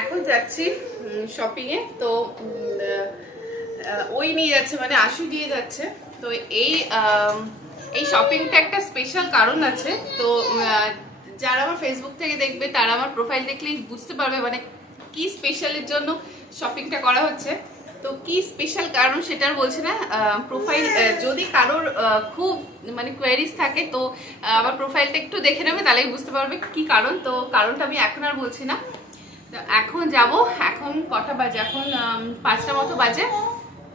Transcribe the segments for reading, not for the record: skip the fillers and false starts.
এখন যাচ্ছি শপিংয়ে। তো ওই নিয়ে যাচ্ছে, মানে আশু দিয়ে যাচ্ছে। তো এই এই শপিংটা একটা স্পেশাল কারণ আছে। তো যারা আমার ফেসবুক থেকে দেখবে তারা আমার প্রোফাইল দেখলেই বুঝতে পারবে মানে কি স্পেশালের জন্য শপিংটা করা হচ্ছে। তো কি স্পেশাল কারণ সেটা আর বলছি না। প্রোফাইল যদি কারোর খুব মানে কোয়ারিজ থাকে তো আমার প্রোফাইলটা একটু দেখে নেবে, তাহলেই বুঝতে পারবে কি কারণ। তো কারণটা আমি এখন আর বলছি না। এখন যাব, এখন কটা বাজে, এখন 5টা মতো বাজে।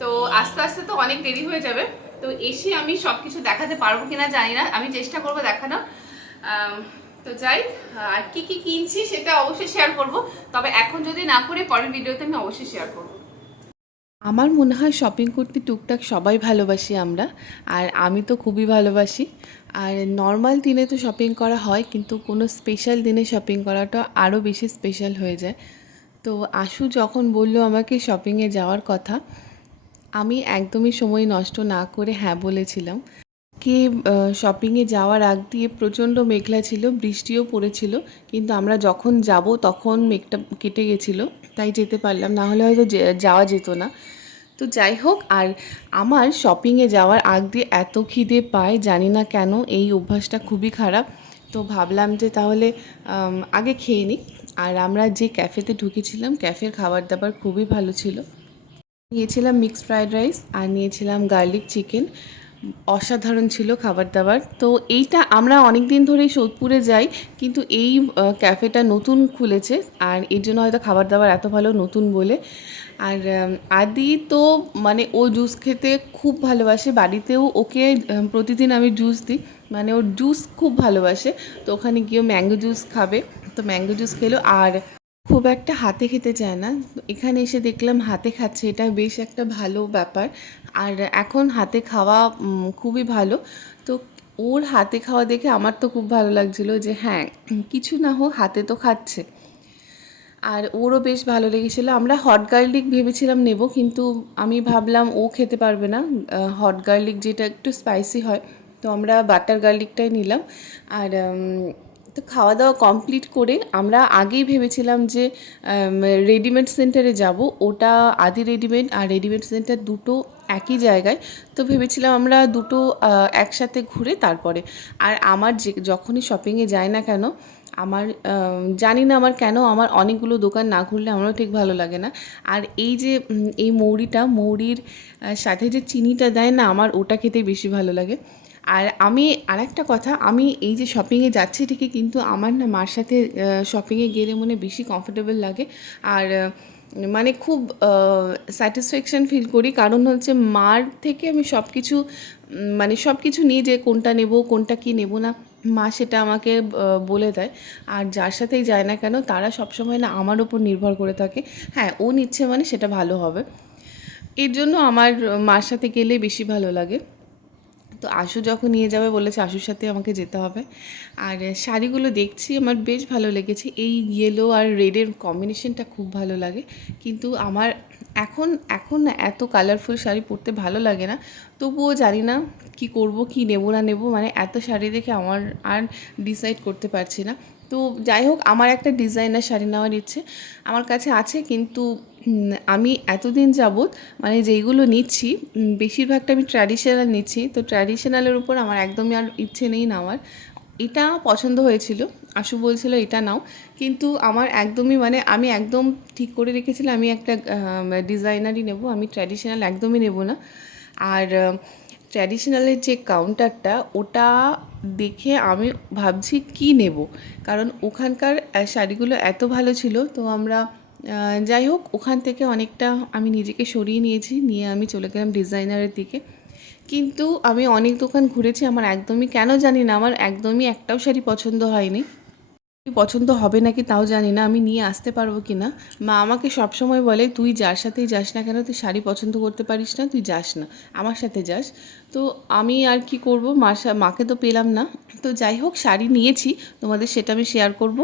তো আস্তে আস্তে তো অনেক দেরি হয়ে যাবে। তো এসে আমি সবকিছু দেখাতে পারবো কিনা জানি না, আমি চেষ্টা করবো দেখানো। তো যাই, আর কি কি কিনছি সেটা অবশ্যই শেয়ার করব। তবে এখন যদি না করে পরের ভিডিওতে আমি অবশ্যই শেয়ার করব। আমার মনে হয় শপিং করতে টুকটাক সবাই ভালোবাসি আমরা, আর আমি তো খুবই ভালোবাসি। আর নর্মাল দিনে তো শপিং করা হয়, কিন্তু কোনো স্পেশাল দিনে শপিং করাটা আরও বেশি স্পেশাল হয়ে যায়। তো আশু যখন বললো আমাকে শপিংয়ে যাওয়ার কথা, আমি একদমই সময় নষ্ট না করে হ্যাঁ বলেছিলাম। কি শপিংয়ে যাওয়ার আগ দিয়ে প্রচণ্ড মেঘলা ছিল, বৃষ্টিও পড়েছিল, কিন্তু আমরা যখন যাব তখন মেঘটা কেটে গেছিলো, তাই যেতে পারলাম, না হলে হয়তো যাওয়া যেত না। তো যাই হোক, আর আমার শপিংয়ে যাওয়ার আগ দিয়ে এত খিদে পায় জানি না কেন, এই অভ্যাসটা খুবই খারাপ। তো ভাবলাম যে তাহলে আগে খেয়ে নিই। আর আমরা যে ক্যাফেতে ঢুকেছিলাম, ক্যাফের খাবার দাবার খুবই ভালো ছিল। নিয়েছিলাম মিক্সড ফ্রাইড রাইস আর নিয়েছিলাম গার্লিক চিকেন। অসাধারণ ছিল খাবার দাবার। তো এইটা আমরা অনেক দিন ধরেই সোদপুরে যাই, কিন্তু এই ক্যাফেটা নতুন খুলেছে, আর এর জন্য হয়তো খাবার দাবার এত ভালো নতুন বলে। আর আদি তো মানে ও জুস খেতে খুব ভালোবাসে, বাড়িতেও ওকে প্রতিদিন আমি জুস দিই, মানে ওর জুস খুব ভালোবাসে। তো ওখানে গিয়েও ম্যাঙ্গো জুস খাবে, তো ম্যাঙ্গো জুস খেলো। আর খুব একটা হাতে খেতে চায় না, এখানে এসে দেখলাম হাতে খাচ্ছে, এটা বেশ একটা ভালো ব্যাপার। আর এখন হাতে খাওয়া খুবই ভালো। তো ওর হাতে খাওয়া দেখে আমার তো খুব ভালো লাগছিলো যে হ্যাঁ, কিছু না হোক হাতে তো খাচ্ছে। আর ওরও বেশ ভালো লেগেছিলো। আমরা হট গার্লিক ভেবেছিলাম নেব, কিন্তু আমি ভাবলাম ও খেতে পারবে না হট গার্লিক, যেটা একটু স্পাইসি হয়। তো আমরা বাটার গার্লিকটাই নিলাম। আর তো খাওয়া দাওয়া কমপ্লিট করে আমরা আগেই ভেবেছিলাম যে রেডিমেড সেন্টারে যাব। ওটা আদি রেডিমেড আর রেডিমেড সেন্টার দুটো একই জায়গায়। তো ভেবেছিলাম আমরা দুটো একসাথে ঘুরে তারপরে। আর আমার যখনই শপিংয়ে যাই না কেন, আমার জানি না আমার কেন, আমার অনেকগুলো দোকান না ঘুরলে আমারও ঠিক ভালো লাগে না। আর এই যে এই মৌরির সাথে যে চিনিটা দেয় না, আমার ওটা খেতে বেশি ভালো লাগে। আর আমি আরেকটা কথা, আমি এই যে শপিংয়ে যাচ্ছি ঠিকই, কিন্তু আমার না মার সাথে শপিংয়ে গেলে মনে বেশি কমফোর্টেবল লাগে। আর মানে খুব স্যাটিসফ্যাকশান ফিল করি, কারণ হচ্ছে মার থেকে আমি সব কিছু মানে সব কিছু নিই, যে কোনটা নেব কোনটা কি নেব না, মা সেটা আমাকে বলে দেয়। আর যার সাথেই যায় না কেন, তারা সবসময় না আমার ওপর নির্ভর করে থাকে, হ্যাঁ ও নিচ্ছে মানে সেটা ভালো হবে। এর জন্য আমার মার সাথে গেলে বেশি ভালো লাগে। তো আশু যখন নিয়ে যাবে বলেছে, আশুর সাথে আমাকে যেতে হবে। আর শাড়িগুলো দেখছি, আমার বেশ ভালো লেগেছে, এই ইয়েলো আর রেডের কম্বিনেশনটা খুব ভালো লাগে। কিন্তু আমার এখন এখন না এত কালারফুল শাড়ি পরতে ভালো লাগে না। তবুও জানি না কি করব, কি নেব না নেব, মানে এত শাড়ি দেখে আমার আর ডিসাইড করতে পারছি না। তো যাই হোক, আমার একটা ডিজাইনার শাড়ি নেওয়ার ইচ্ছে আমার কাছে আছে, কিন্তু আমি এতদিন যাবৎ মানে যেইগুলো নিচ্ছি বেশিরভাগটা আমি ট্র্যাডিশনাল নিচ্ছি। তো ট্র্যাডিশনালের উপর আমার একদমই আর ইচ্ছে নেই নেওয়ার। এটা পছন্দ হয়েছিল, আশু বলছিল এটা নাও, কিন্তু আমার একদমই মানে আমি একদম ঠিক করে রেখেছিলাম আমি একটা ডিজাইনারই নেব, আমি ট্র্যাডিশনাল একদমই নেব না। আর ট্র্যাডিশনালের যে কাউন্টারটা, ওটা দেখে আমি ভাবছি কি নেব, কারণ ওখানকার শাড়িগুলো এত ভালো ছিল। তো আমরা যাই হোক, ওখান থেকে অনেকটা আমি নিজেকে সরিয়ে নিয়েছি, নিয়ে আমি চলে গেলাম ডিজাইনারের দিকে। কিন্তু আমি অনেক দোকান ঘুরেছি, আমার একদমই কেন জানি না, আমার একদমই একটাও শাড়ি পছন্দ হয়নি। পছন্দ হবে নাকি তাও জানি না, আমি নিয়ে আসতে পারবো কি না। মা আমাকে সবসময় বলে, তুই যার সাথেই যাস না কেন, তুই শাড়ি পছন্দ করতে পারিস না, তুই যাস না, আমার সাথে যাস। তো আমি আর কি করব, মাকে তো পেলাম না। তো যাই হোক, শাড়ি নিয়েছি, তোমাদের সেটা আমি শেয়ার করব।